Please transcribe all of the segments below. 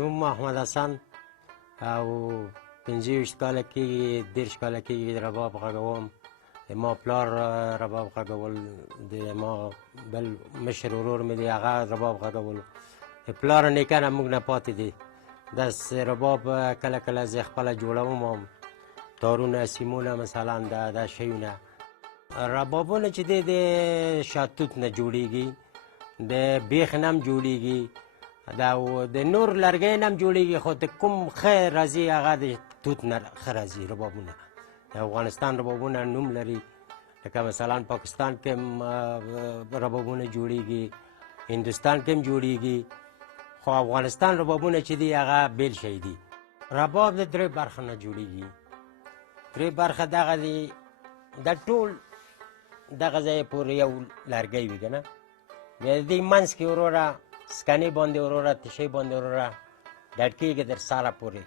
نوم محمد حسن او 25 کاله کېږي 30 کاله کېږي رباب غږوم. د ما پلار رباب غږول، د ما بل مشر ورور مې دی هغه رباب غږولو. د پلار نیکه نه موږ نه پاتې دي. داسې رباب کله کله زه خپله جوړوم هم تارونه سیمونه مثلا دا شیونه. ربابونه چې دی د شاتوت نه جوړېږي، د بیخ نه هم جوړېږي، د نور لرګی نه هم جوړېږي، خو د کوم ښه راځي هغه د توت نه ښه راځي ربابونه. د افغانستان ربابونه نوم لري، لکه مثلا پاکستان کې هم ربابونه جوړېږي، هندوستان کې هم جوړېږي، خو افغانستان ربابونه چې دي هغه بیل شی دي. رباب د درې برخه نه جوړېږي. درې برخه دغه دي، دا ټول دغه ځای پورې یو لرګی وي که نه، بیا د دې منځ کې وروره سکنې باندې وروره تشۍ باندې وروره ډډ کېږي تر سره پورې.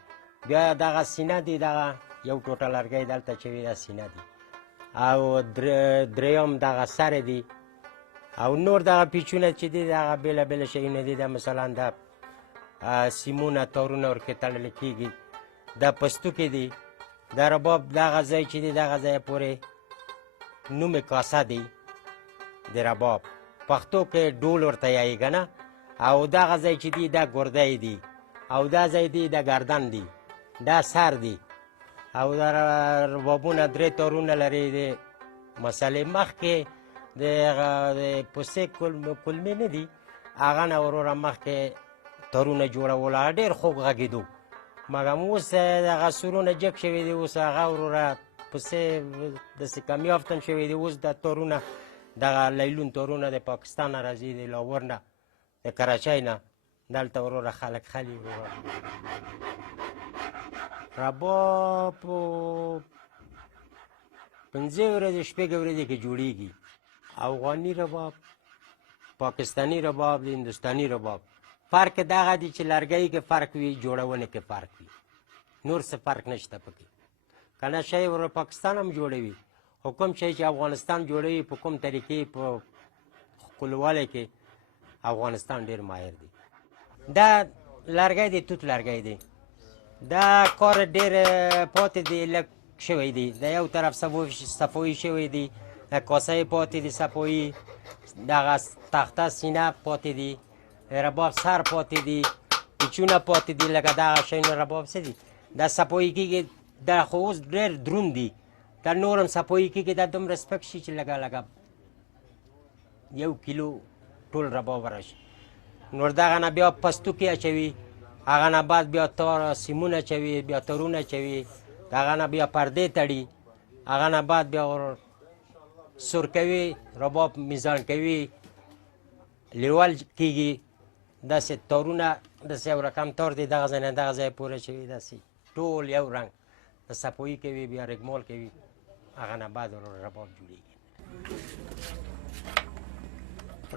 بیا دغه سینه دی، دغه یو ټوټه لرګی دلته چې وي دا سینه دی، او دریم دغه سر دی، او نور دغه پیچونه چې دي دغه بېله بېله شیونه دي. دا مثلا دا سیمونه تارونه ورکې تړلی کېږي، دا پستوکې دي. دا رباب دغه ځای چې دی دغه ځای پورې نوم کاسه دی د رباب، پښتو کې ډول ورته یایي که نه. او دغه ځای چې دی دا ګردی دی، او دا ځای دی دا گردن دی، دا سر دی. او دا ربابونه درې تارونه لري. د مسلې مخکې د پوسې کلمې نه دي، هغه نه وروره مخکې تارونه جوړول، ډېر خوږ غږېدو. مګر اوس دغه سورونه جګ شوي دي، اوس هغه وروره پسې داسې کمیافتن شوي دي. اوس دا تارونه دغه لیلون تارونه د پاکستان نه راځي، د لاهور نه، د کراچۍ نه، دلته وروره خلک خلي وروره. رباب په 5 ورځې شپږ ورځې کې جوړېږي. افغاني رباب، پاکستاني رباب، د هندوستاني رباب. فرق دغه دی چې لرګۍ کې فرق وي، جوړونه کې فرق وي، نور څه فرق نشته پکې. که نه شی ور پاکستان هم جوړوي، خو کوم شی چې افغانستان جوړوي په کوم طریقې په ښکلوالي کې افغانستان ډېر ماهر دی. دا لرګی دی، توت لرګی دی. دا کار ډېر پاتې دی، لږ شوی دی. د یو طرف صفایي شوی دی، د کاسه یې پاتې دی صفایي، دغه تخته سینه پاتې دی، رباب سر پاتې دی، پیچونه پاتې دي. لکه دغه شیونه رباب څه دي، دا صفایي کېږي. دا خو اوس ډېر دروند دي، دا نور هم صفایي کېږي. دا دومره سپک شي چې لږه لږه 1 کیلو ټول رباب راشي. نور دغه نه بیا پستوکې اچوي، هغه نه بعد بیا تار سیمونه اچوي، بیا تارونه اچوي، دغه نه بیا پردې تړي، هغه نه بعد بیا سور کوي، رباب میزان کوي، لیول کېږي. داسې تارونه داسې یو رقم تار دی، دغه ځای نه دغه ځای پورې اچوي، داسې ټول یو رنګ د صفایي کوي، بیا رګمال کوي، هغه نه بعد رباب جوړېږي.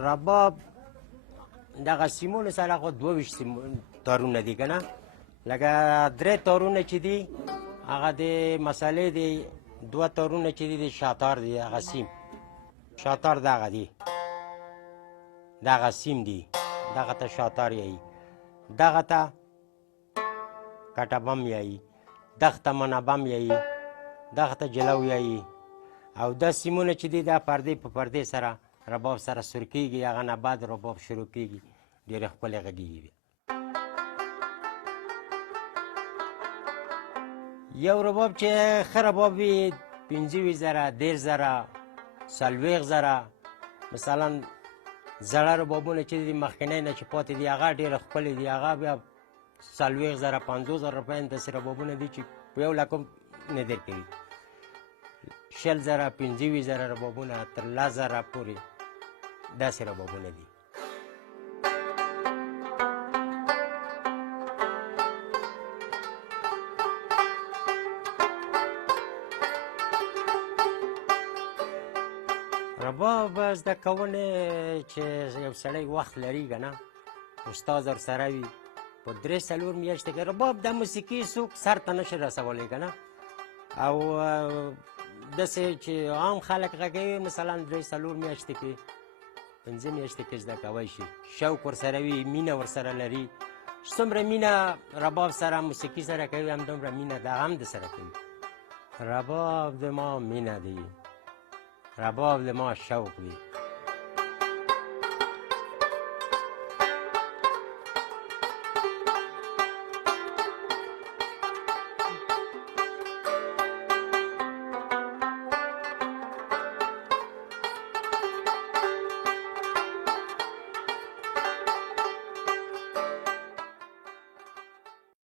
رباب دغه سیمونه سره خو 22 تارونه دي که نه. لکه 3 تارونه چې دي هغه د مسالې دي، 2 تارونه چې دي د شاتار دي. هغه سیم شاتار دغه دي، دغه سیم دي، دغه ته شاتار یایي، دغه ته کټه بم یایي، دغه ته منبم یایي، دغه ته جلو یایي. او دا سیمونه چې دي دا پردې په پردې سره رباب سره سور کېږي، هغه نه بعد رباب شروع کېږي، ډېرې ښکلې غږېږي. یو رباب چې ښه رباب وي 25,000 10,000 40,000. مثلا زړه ربابونه چې دي مخکینی نه چې پاتې دي هغه ډېره ښکلې دي، هغه بیا 40,000 50,000 روپۍ داسې ربابونه دي چې په 1 لک نه در کوي. 60,000 25,000 ربابونه تر 10,000 پورې داسې ربابونه دي. رباب زده کونې چې یو سړی وخت لري که نه، استاد ورسره وي، په 3-4 میاشتې کې رباب د موسیقي څوک سر ته نشي رسولی که نه. او داسې چې عام خلک غږوي مثلا 3-4 میاشتې کې 5 میاشتې کې زده کوی شي. شوق ورسره وي، مینه ورسره لري څومره مینه رباب سره موسیقي سره کوي همدومره مینه د حمد سره کوي. رباب د ما مینه دی، رباب د ما شوق دی.